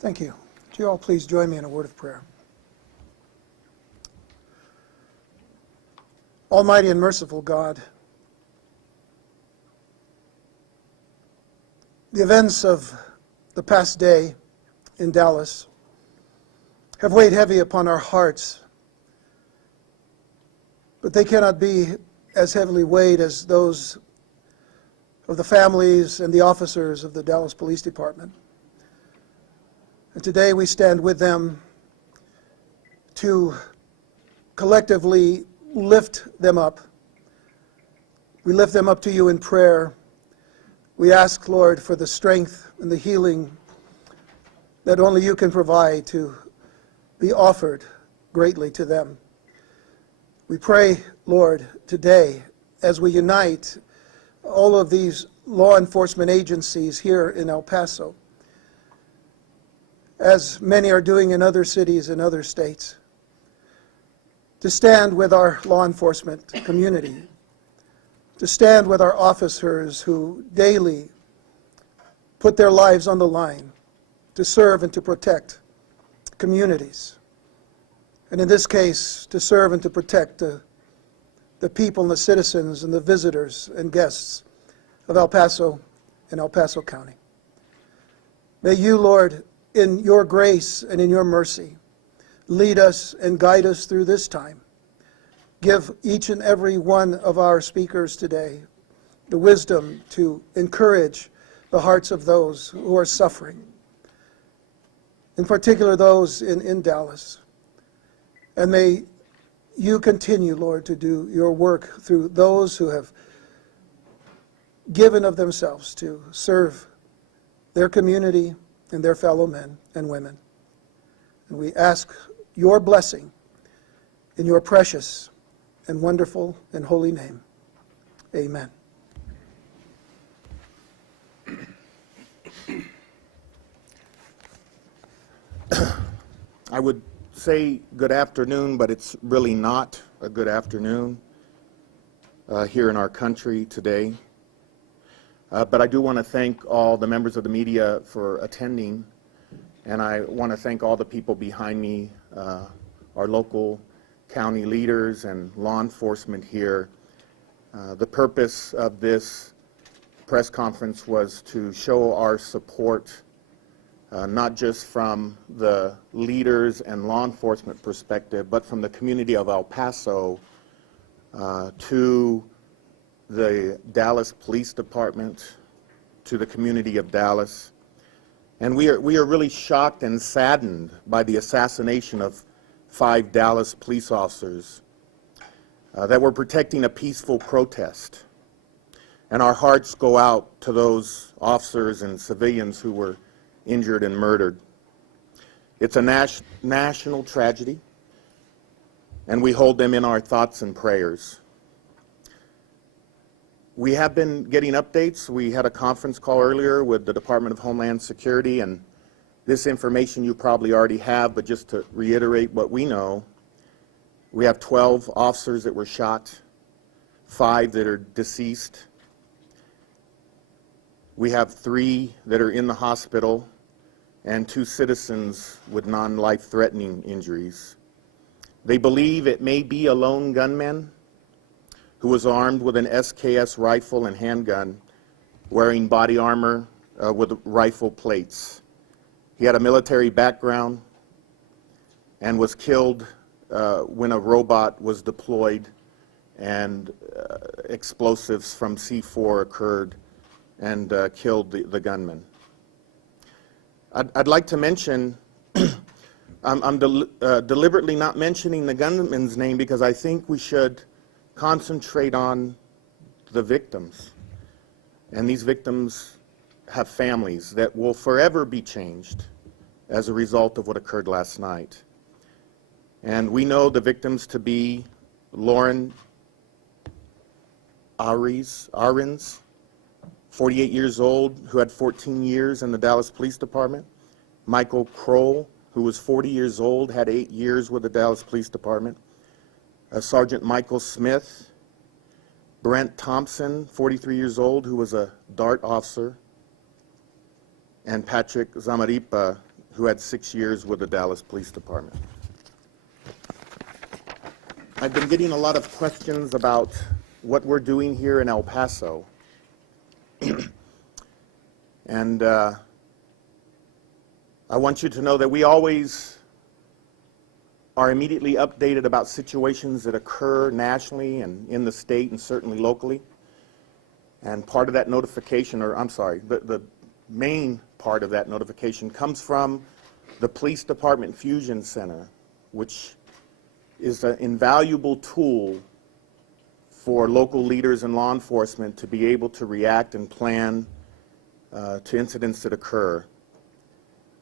Thank you. Would you all please join me in a word of prayer? Almighty and merciful God, the events of the past day in Dallas have weighed heavy upon our hearts, but they cannot be as heavily weighed as those of the families and the officers of the Dallas Police Department. And today we stand with them to collectively lift them up. We lift them up to you in prayer. We ask, Lord, for the strength and the healing that only you can provide to be offered greatly to them. We pray, Lord, today as we unite all of these law enforcement agencies here in El Paso, as many are doing in other cities and other states, to stand with our law enforcement community, to stand with our officers who daily put their lives on the line to serve and to protect communities. And in this case, to serve and to protect the people and the citizens and the visitors and guests of El Paso and El Paso County. May you, Lord, in your grace and in your mercy, lead us and guide us through this time. Give each and every one of our speakers today the wisdom to encourage the hearts of those who are suffering, in particular those in Dallas. And may you continue, Lord, to do your work through those who have given of themselves to serve their community and their fellow men and women. And we ask your blessing in your precious and wonderful and holy name. Amen. I would say good afternoon, but it's really not a good afternoon here in our country today. But I do want to thank all the members of the media for attending, and I want to thank all the people behind me, our local county leaders and law enforcement here. The purpose of this press conference was to show our support, not just from the leaders and law enforcement perspective, but from the community of El Paso to the Dallas Police Department, to the community of Dallas. And we are really shocked and saddened by the assassination of 5 Dallas police officers that were protecting a peaceful protest. And our hearts go out to those officers and civilians who were injured and murdered. It's a national tragedy, and we hold them in our thoughts and prayers. We have been getting updates. We had a conference call earlier with the Department of Homeland Security, and this information you probably already have, but just to reiterate what we know, we have 12 officers that were shot, 5 that are deceased. We have 3 that are in the hospital and 2 citizens with non-life-threatening injuries. They believe it may be a lone gunman who was armed with an SKS rifle and handgun, wearing body armor with rifle plates. He had a military background and was killed when a robot was deployed and explosives from C4 occurred and killed the gunman. I'd like to mention, I'm deliberately not mentioning the gunman's name because I think we should concentrate on the victims. And these victims have families that will forever be changed as a result of what occurred last night. And we know the victims to be Lauren Arins, 48 years old, who had 14 years in the Dallas Police Department. Michael Kroll, who was 40 years old, had 8 years with the Dallas Police Department. Sergeant Michael Smith. Brent Thompson, 43 years old, who was a DART officer. And Patrick Zamaripa, who had 6 years with the Dallas Police Department. I've been getting a lot of questions about what we're doing here in El Paso. And I want you to know that we always are immediately updated about situations that occur nationally and in the state and certainly locally. And part of that notification, or I'm sorry, the main part of that notification comes from the Police Department Fusion Center, which is an invaluable tool for local leaders and law enforcement to be able to react and plan to incidents that occur.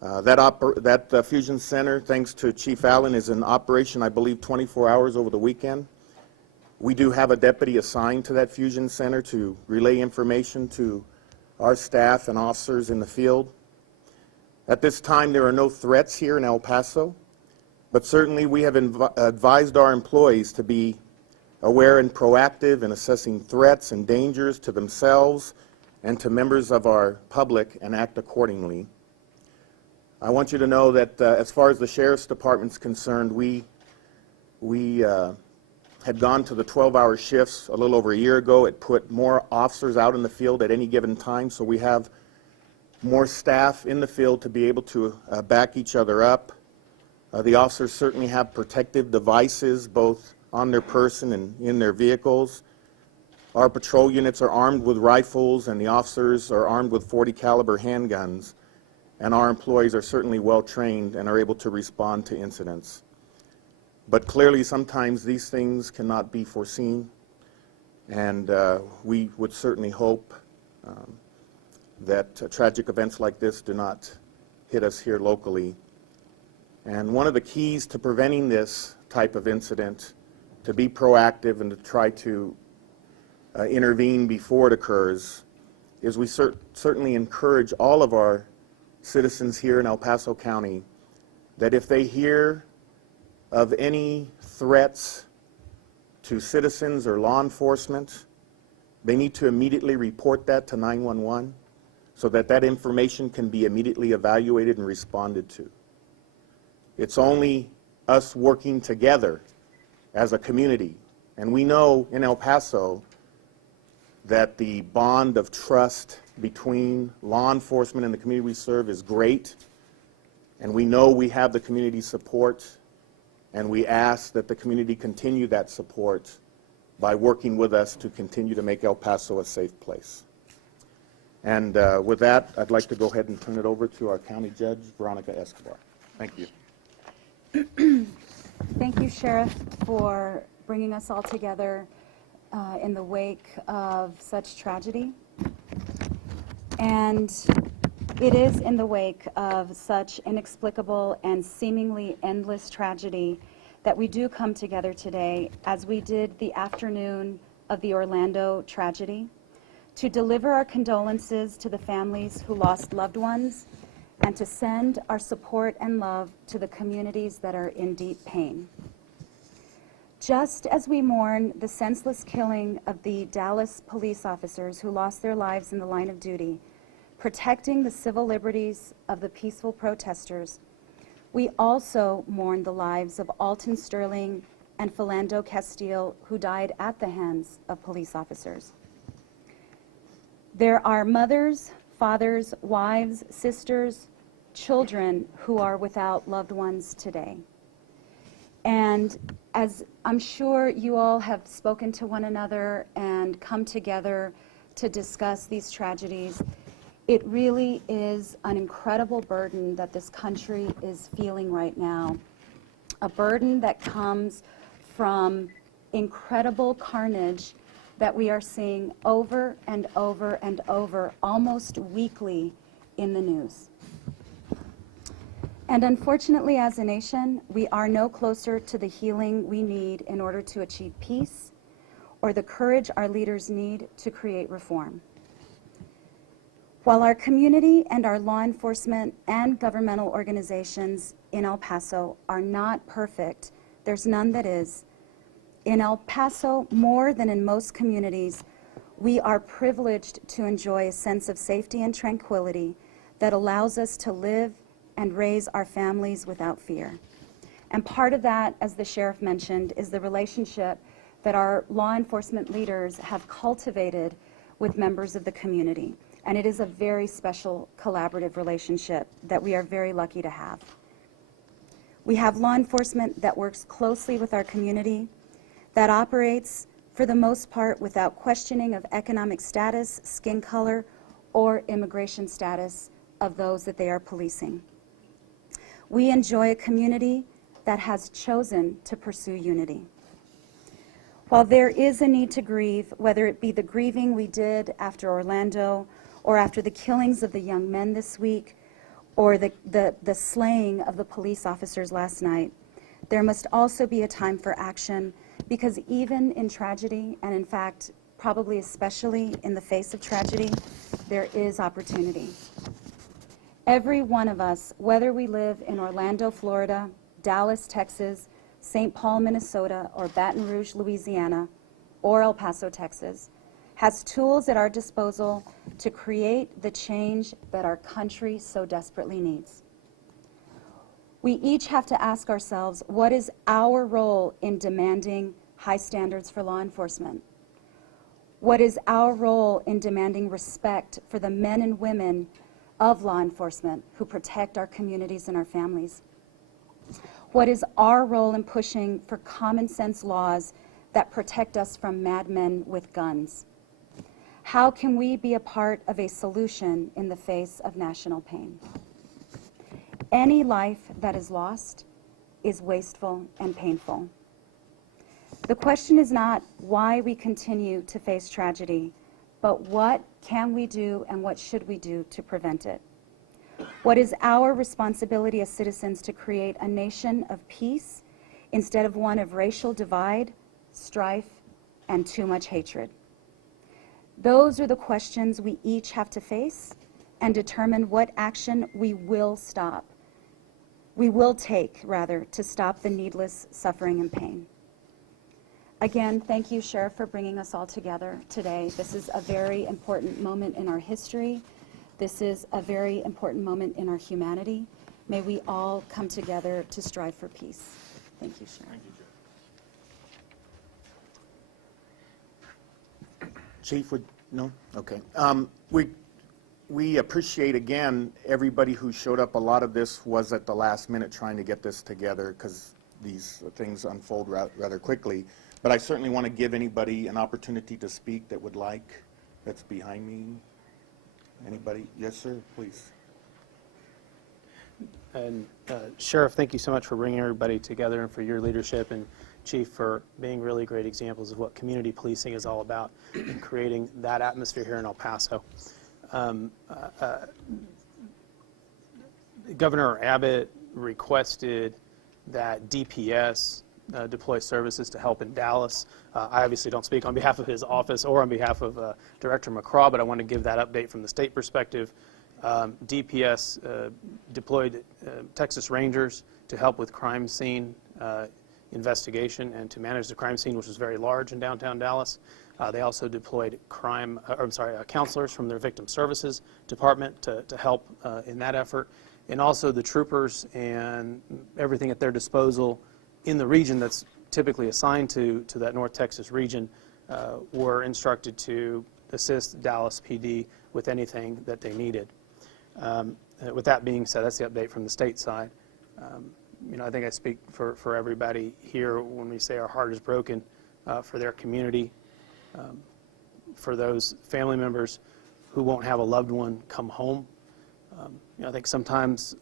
That Fusion Center, thanks to Chief Allen, is in operation, I believe, 24 hours over the weekend. We do have a deputy assigned to that Fusion Center to relay information to our staff and officers in the field. At this time, there are no threats here in El Paso, but certainly we have advised our employees to be aware and proactive in assessing threats and dangers to themselves and to members of our public and act accordingly. I want you to know that as far as the Sheriff's Department is concerned, we had gone to the 12-hour shifts a little over a year ago. It put more officers out in the field at any given time, so we have more staff in the field to be able to back each other up. The officers certainly have protective devices both on their person and in their vehicles. Our patrol units are armed with rifles and the officers are armed with .40 caliber handguns, and our employees are certainly well trained and are able to respond to incidents. But clearly sometimes these things cannot be foreseen, and we would certainly hope that tragic events like this do not hit us here locally. And one of the keys to preventing this type of incident, to be proactive and to try to intervene before it occurs, is we certainly encourage all of our citizens here in El Paso County that if they hear of any threats to citizens or law enforcement, they need to immediately report that to 911 so that that information can be immediately evaluated and responded to. It's only us working together as a community, and we know in El Paso that the bond of trust between law enforcement and the community we serve is great, and we know we have the community support, and we ask that the community continue that support by working with us to continue to make El Paso a safe place. And with that, I'd like to go ahead and turn it over to our County Judge, Veronica Escobar. Thank you. Thank you, Sheriff, for bringing us all together in the wake of such tragedy. And it is in the wake of such inexplicable and seemingly endless tragedy that we do come together today, as we did the afternoon of the Orlando tragedy, to deliver our condolences to the families who lost loved ones and to send our support and love to the communities that are in deep pain. Just as we mourn the senseless killing of the Dallas police officers who lost their lives in the line of duty, protecting the civil liberties of the peaceful protesters, we also mourn the lives of Alton Sterling and Philando Castile, who died at the hands of police officers. There are mothers, fathers, wives, sisters, children who are without loved ones today. And as I'm sure you all have spoken to one another and come together to discuss these tragedies, it really is an incredible burden that this country is feeling right now. A burden that comes from incredible carnage that we are seeing over and over and over, almost weekly in the news. And unfortunately, as a nation, we are no closer to the healing we need in order to achieve peace, or the courage our leaders need to create reform. While our community and our law enforcement and governmental organizations in El Paso are not perfect, there's none that is. In El Paso, more than in most communities, we are privileged to enjoy a sense of safety and tranquility that allows us to live and raise our families without fear. And part of that, as the sheriff mentioned, is the relationship that our law enforcement leaders have cultivated with members of the community. And it is a very special collaborative relationship that we are very lucky to have. We have law enforcement that works closely with our community, that operates, for the most part, without questioning of economic status, skin color, or immigration status of those that they are policing. We enjoy a community that has chosen to pursue unity. While there is a need to grieve, whether it be the grieving we did after Orlando, or after the killings of the young men this week, or the slaying of the police officers last night, there must also be a time for action, because even in tragedy, and in fact, probably especially in the face of tragedy, there is opportunity. Every one of us, whether we live in Orlando, Florida, Dallas, Texas, St. Paul, Minnesota, or Baton Rouge, Louisiana, or El Paso, Texas, has tools at our disposal to create the change that our country so desperately needs. We each have to ask ourselves, what is our role in demanding high standards for law enforcement? What is our role in demanding respect for the men and women of law enforcement who protect our communities and our families? What is our role in pushing for common sense laws that protect us from madmen with guns? How can we be a part of a solution in the face of national pain? Any life that is lost is wasteful and painful. The question is not why we continue to face tragedy, but what can we do and what should we do to prevent it? What is our responsibility as citizens to create a nation of peace instead of one of racial divide, strife, and too much hatred? Those are the questions we each have to face and determine what action we will take, to stop the needless suffering and pain. Again, thank you, Sheriff, for bringing us all together today. This is a very important moment in our history. This is a very important moment in our humanity. May we all come together to strive for peace. Thank you, Sheriff. Thank you, Judge. Chief, no? Okay. We appreciate, again, everybody who showed up. A lot of this was at the last minute trying to get this together because these things unfold rather quickly. But I certainly want to give anybody an opportunity to speak that would like. That's behind me. Anybody? Yes, sir, please. And Sheriff, thank you so much for bringing everybody together and for your leadership, and Chief, for being really great examples of what community policing is all about and creating that atmosphere here in El Paso. Governor Abbott requested that DPS deploy services to help in Dallas. I obviously don't speak on behalf of his office or on behalf of Director McCraw, but I want to give that update from the state perspective. DPS deployed Texas Rangers to help with crime scene investigation and to manage the crime scene, which was very large in downtown Dallas. They also deployed counselors from their victim services department to help in that effort. And also the troopers and everything at their disposal in the region that's typically assigned to that North Texas region were instructed to assist Dallas PD with anything that they needed. With that being said, that's the update from the state side. I think I speak for everybody here when we say our heart is broken for their community, for those family members who won't have a loved one come home. I think sometimes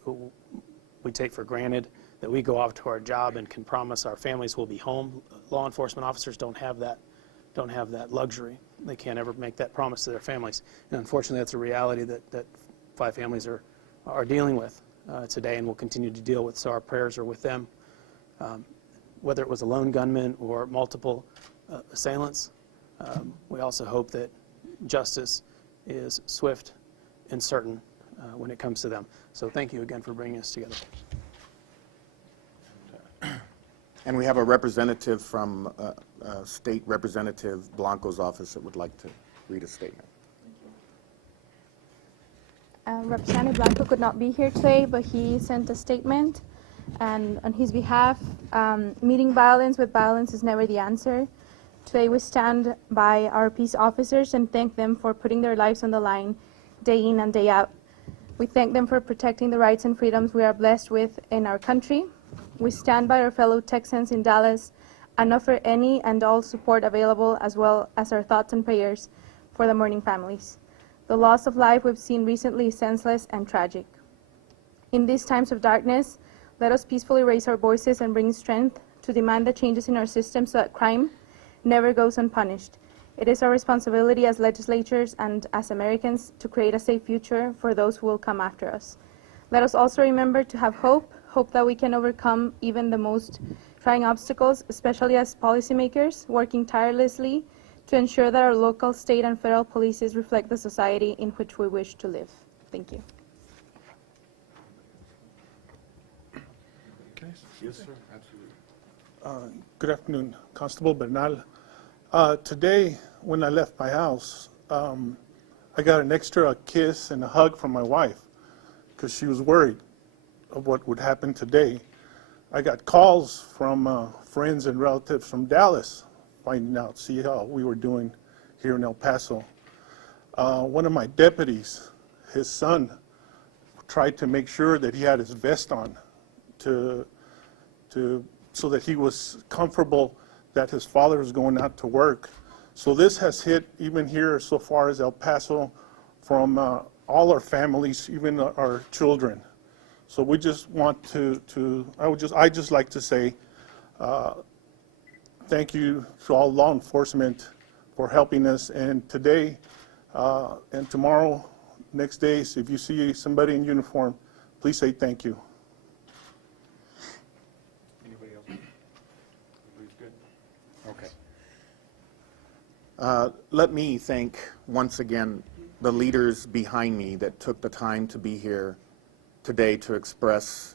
we take for granted that we go off to our job and can promise our families will be home. Law enforcement officers don't have that luxury. They can't ever make that promise to their families. And unfortunately, that's a reality that 5 families are dealing with today and will continue to deal with. So our prayers are with them. Whether it was a lone gunman or multiple assailants, we also hope that justice is swift and certain when it comes to them. So thank you again for bringing us together. And we have a representative from State Representative Blanco's office that would like to read a statement. Representative Blanco could not be here today, but he sent a statement, and on his behalf, meeting violence with violence is never the answer. Today we stand by our peace officers and thank them for putting their lives on the line day in and day out. We thank them for protecting the rights and freedoms we are blessed with in our country. We stand by our fellow Texans in Dallas and offer any and all support available, as well as our thoughts and prayers for the mourning families. The loss of life we've seen recently is senseless and tragic. In these times of darkness, let us peacefully raise our voices and bring strength to demand the changes in our system so that crime never goes unpunished. It is our responsibility as legislators and as Americans to create a safe future for those who will come after us. Let us also remember to have hope that we can overcome even the most trying obstacles, especially as policymakers, working tirelessly to ensure that our local, state, and federal policies reflect the society in which we wish to live. Thank you. Yes, sir, absolutely. Good afternoon, Constable Bernal. Today, when I left my house, I got an extra kiss and a hug from my wife because she was worried of what would happen today. I got calls from friends and relatives from Dallas, finding out, see how we were doing here in El Paso. One of my deputies, his son, tried to make sure that he had his vest on so that he was comfortable that his father was going out to work. So this has hit even here so far as El Paso from all our families, even our children. So we just want I just like to say thank you to all law enforcement for helping us. And today and tomorrow, next days, if you see somebody in uniform, please say thank you. Anybody else? Everybody's good? Okay. Let me thank once again the leaders behind me that took the time to be here today to express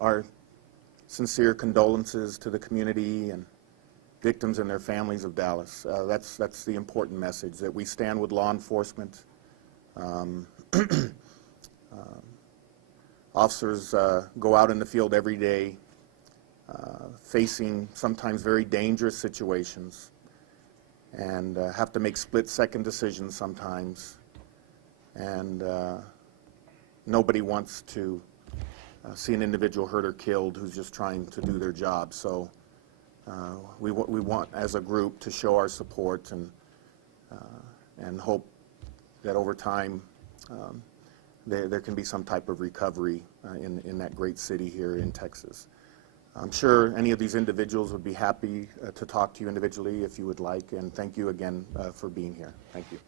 our sincere condolences to the community and victims and their families of Dallas. That's the important message, that we stand with law enforcement. Officers go out in the field every day facing sometimes very dangerous situations and have to make split-second decisions sometimes. And nobody wants to see an individual hurt or killed who's just trying to do their job. So we want, as a group, to show our support and hope that over time there can be some type of recovery in that great city here in Texas. I'm sure any of these individuals would be happy to talk to you individually if you would like, and thank you again for being here. Thank you.